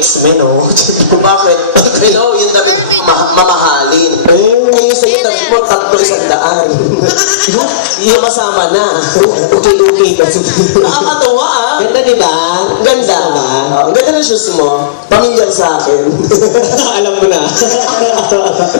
X-Men, oh. Bakit? Hello, yung damit mamahalin. Ngayon sa'yo, damit mo, 300. Yung masama na. Okay. Nakakatawa ah. Ganda, di ba? Ganda. Ang ganda ng shoes mo. Pamilyar sa akin. Alam mo na.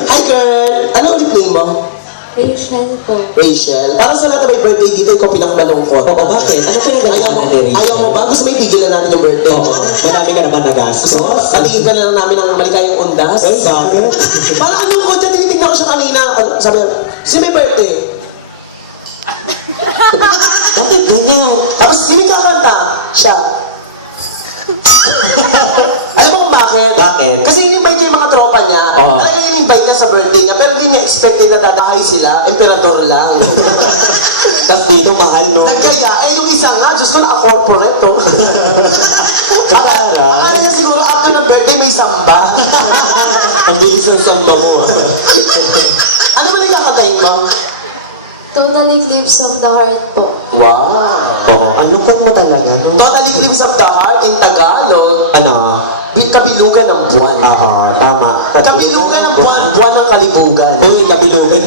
Hi girl! Ano ulit name mo? Rachel po. Rachel. Para sa lahat na may birthday dito, ikaw pinakamalungkot. Oo, bakit? Ano pinagagawa ni Rachel? Ayaw mo ba? Gusto mo itigil na natin yung birthday? Oo, madami ka naman nagastos. Patigil ka na lang namin ang maligayang undas. Ay, bakit? Parang anong ko dyan, tinitignan ko siya kanina. Sabi niya, sino may birthday? Bakit ganyan? Tapos sino kakanta? Siya. Alam mo kung bakit? Bakit? Kasi in-invite niya yung mga tropa niya. Oo. Talaga in-invite niya sa birthday niya. Pero hindi niya expected na dadahay sila. Emperador lang. Tapos dito, mahal, no? Nagkaya, yung isa nga, Diyos ko, naka-corporate to. Akala niya siguro after ng birthday may samba. Ang bilis ng samba mo. Ano ba nagkakatayin mo? Total Eclipse of the Heart po. Wow! Oo, ang lungkot mo talaga, no? Total Eclipse of the Heart in Tagalog, Ano? kabilugan ng buwan. Oo, tama. Kabilugan ng buwan, buwan ng kalibugan. Uy, kabilugan.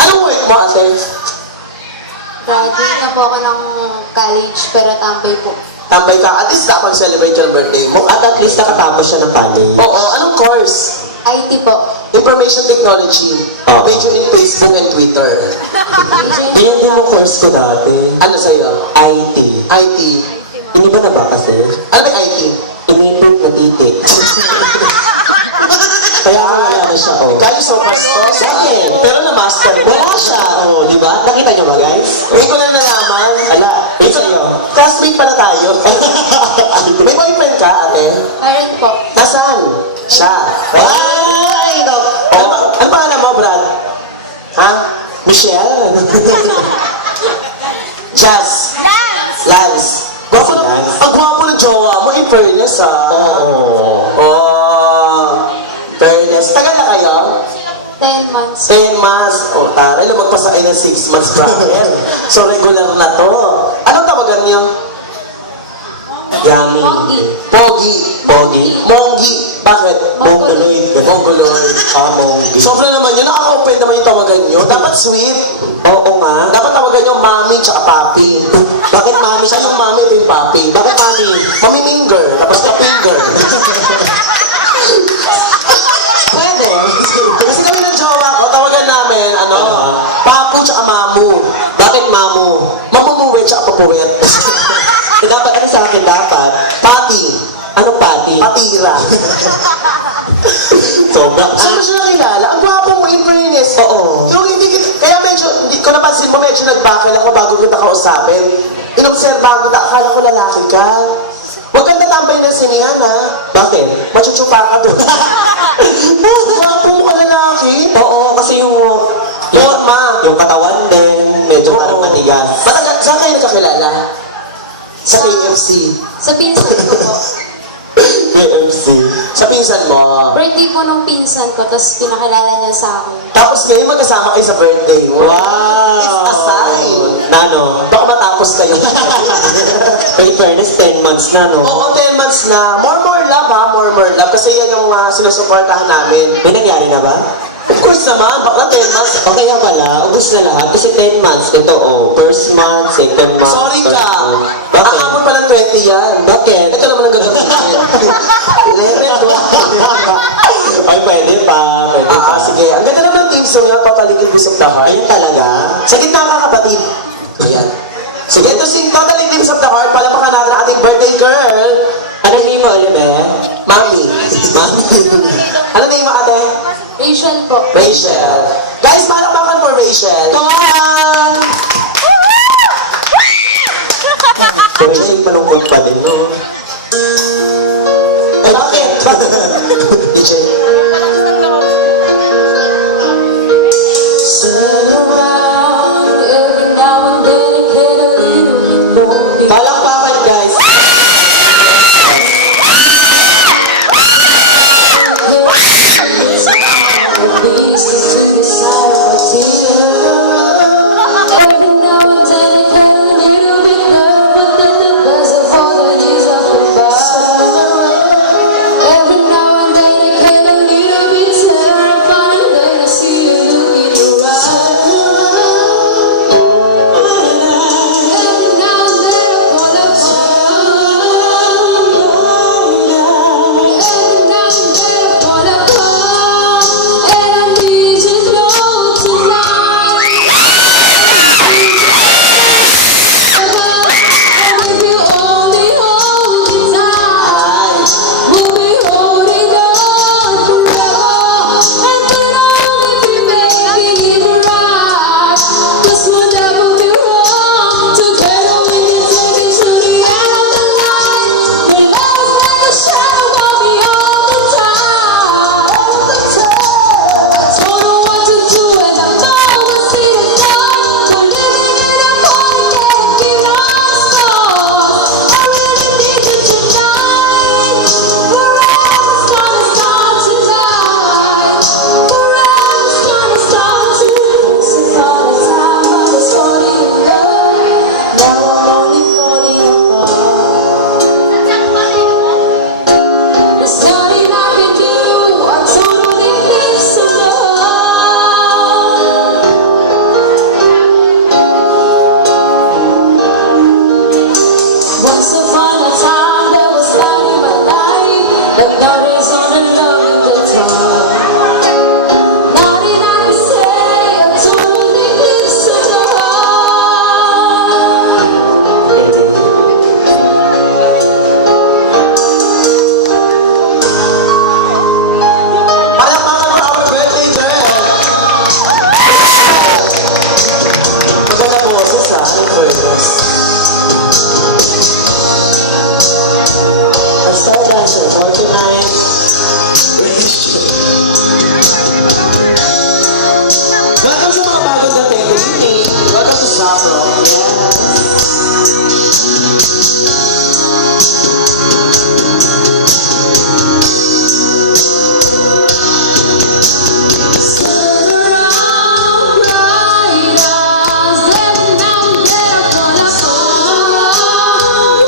Anong work mo, ate? Graduate na po ako ng college pero tambay po. Tambay ka, at least nakapag-celebrate yung birthday mo. At least nakatapos siya ng college. Oo, anong course? IT po. Information Technology. Oo. Major in Facebook and Twitter. Yan din yung course ko dati. Ano sa'yo? IT. IT. Hindi ba na ba kasi? Ano ba yung IT? Inipit na titik. Kaya wala na siya, oh. Guys, so bastos. Bakit? Pero na-master ko. Wala siya, oh, di ba? Nakita niyo ba, guys? Ngayon ko na nalaman. Ala, may sa'yo. Classmate pala tayo. May boyfriend ka, ate? Meron po. Nasaan? Siya. Ay, no. Ano pangalan mo, Brad? Ha? Michelle. Jazz. Lance. Gwapo na, Lance. ang gwapo ng jowa mo, in fairness, ha? Oo. Oh, fairness. Tagal na kayo? 10 months. 10 months. O, taray, lumagpas na kayo ng 6 months bracket. So, regular na to. Anong tawagan niyo? Yummy. Pogi. Pogi. Pogi. Monggi. Bakit? Mongoloid. Mongoloid. Monggi. Sobra naman yun. Nakaka-open naman yung tawagan nyo. Dapat sweet. Oo nga. Dapat tawagan nyo mami tsaka papi. Bakit mami Siya siya? yung mami, ito yung papi. Bakit mami? Mami minger. Tapos ka finger. Pwede. Kasi kami ng jowa ko, tawagan namin, Ano? papu tsaka mamu. Bakit mamu? Mamumuwi tsaka papuwet. Dapat ano sa akin dapat? Pati. Anong pati? Patira. Sobra. Saan mo siya nakilala? Ang gwapo mo, in fairness. Oo. Yung hindi kita, kaya medyo, hindi ko napansin mo, medyo nagbakal ako bago kita kausapin. Inobserbahan kita, akala ko lalaki ka. Huwag kang tatambay na sinihan, ha? Bakit? Machuchupa ka doon. Gwapo mo ka lalaki. Oo, kasi yung Forma. yung katawan din, medyo parang matigas. Matagal, saan kayo nagkakilala? Sa KFC. Sa pinsan ko po. KFC. Sa pinsan mo. Birthday po nung pinsan ko, tapos pinakilala niya sa akin. Tapos ngayon magkasama kayo sa birthday mo. Wow! It's a sign. Nano? Baka matapos kayo. In fairness, 10 months na, no? Oo, 10 months na. More love, ha? More love. Kasi yan yung sinusuportahan namin. May nangyari na ba? Of course naman, bakla 10 months. O kaya pala, ubus na lahat. Kasi 10 months, ito, oh. First month, second month. Sorry third ka. month. Ang Bakit? amon pa ng 20 yan. Bakit? Ito naman ang gagamitin. 11, 12. Ay, pwede pa. Pwede pa. Sige. Ang ganda naman team song yun, Papaligid Busog the Heart. Ayun talaga. Sa gitna ka kapatid. Ayan. Sige, ito sing Total Eclipse of the Heart. Palamakan natin ang ating birthday girl. Ano name mo, Olive? Mami. Mami. Ano name mo, ate? Rachel po. Rachel. Guys, palakpakan for Rachel. Come on! Rachel, malungkot pa din, no? Eh, bakit? DJ. Sit around every now and then and get a little bit lonely. Palakpakan, guys. Please stick to the side of my tear. Every now and then it get a little bit hurt, but then the best of all that is But nowadays only love the time. Now did I say I totally lives to the heart? Palakpakan mo our birthday girl! Maganda boses ha, ang birthday. Our star dancer for tonight. Welcome sa mga bagong dating. Good evening. Welcome to Sapro. Turn around, bright eyes, let now and then upon us all.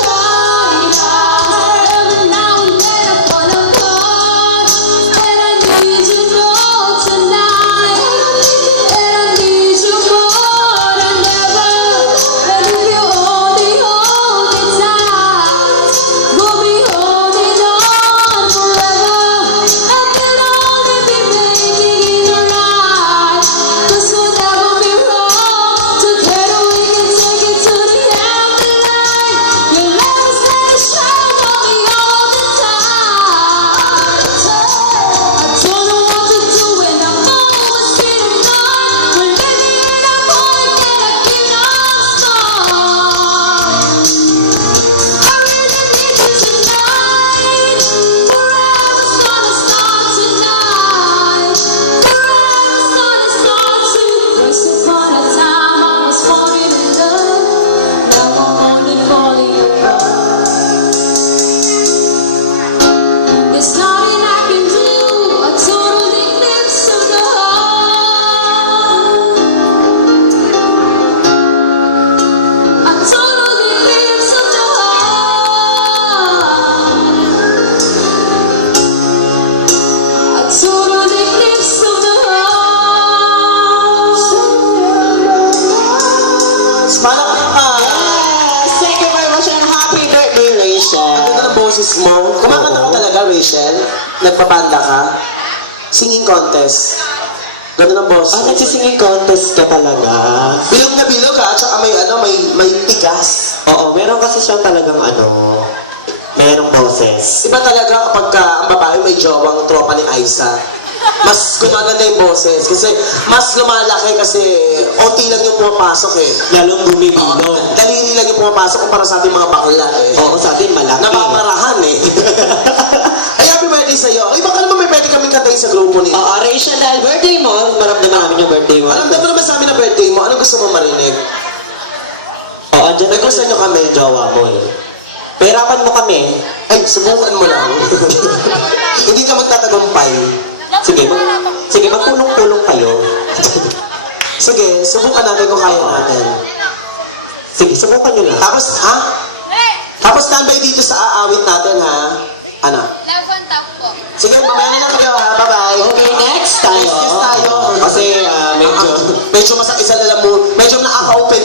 Bright eyes, every now and then upon a call. And I need you more tonight, and I need you more than ever. And if you hold me tight, we'll be holding on forever. And we'll only be making it right. 'Cause we'll never be wrong. Together we can take it to the end of the line. Your love is gonna shine on me all the time. I don't know what to do when I'm always feeling numb. When maybe in a moment that I cannot stop. I really need you tonight. Forever's gonna start tonight. Forever's gonna start to. Once upon a time I was falling in love. Now I'm only falling apart. There's nothing I can do. A total eclipse of the heart. A total eclipse of the heart. A total eclipse of the heart. Palakpakan! Yes! Thank you very much and happy birthday, Ang Rachel! ganda ng boses mo. Kumakanta ka talaga, Rachel? Nagpabanda ka? Singing contest. Ganda ng boses. Ah, nagsisinging contest ka talaga. Bilog na bilog ha, tsaka may tigas. Oo, meron kasi siyang talagang merong boses. Iba talaga kapag ang babae may jowang tropa ni Aiza. Mas gumaganda yung boses. Kasi mas lumalaki kasi onti lang yung pumapasok eh. Lalong bumibilog. Daliri lang yung pumapasok kumpara sa ating mga bakla eh. Oo, sa atin malaki. Napaparahan eh. Ay, happy birthday sa'yo. Ay, baka naman may pwede kami kantayin sa grupo nito. Oo, Rachel, dahil birthday mo, maramdaman namin yung birthday mo. Alam mo naman sa amin na birthday mo, anong gusto mo marinig? Oo, andyan May gusto nyo kami? jowa mo eh. Perapan mo kami. Ay, subukan mo lang. Hindi ka magtatagumpay. Sige, magpulong-pulong kayo. Sige, subukan natin kung kaya natin. Sige, subukan nyo lang. Tapos, ha? Tapos standby dito sa aawit natin, ha? Ano? Laban takbo. Sige, mamaya na lang kayo, ha? Bye-bye. Okay, next tayo. Next tayo. Kasi medyo... Medyo masakit sa lalamon. Medyo nakaka-open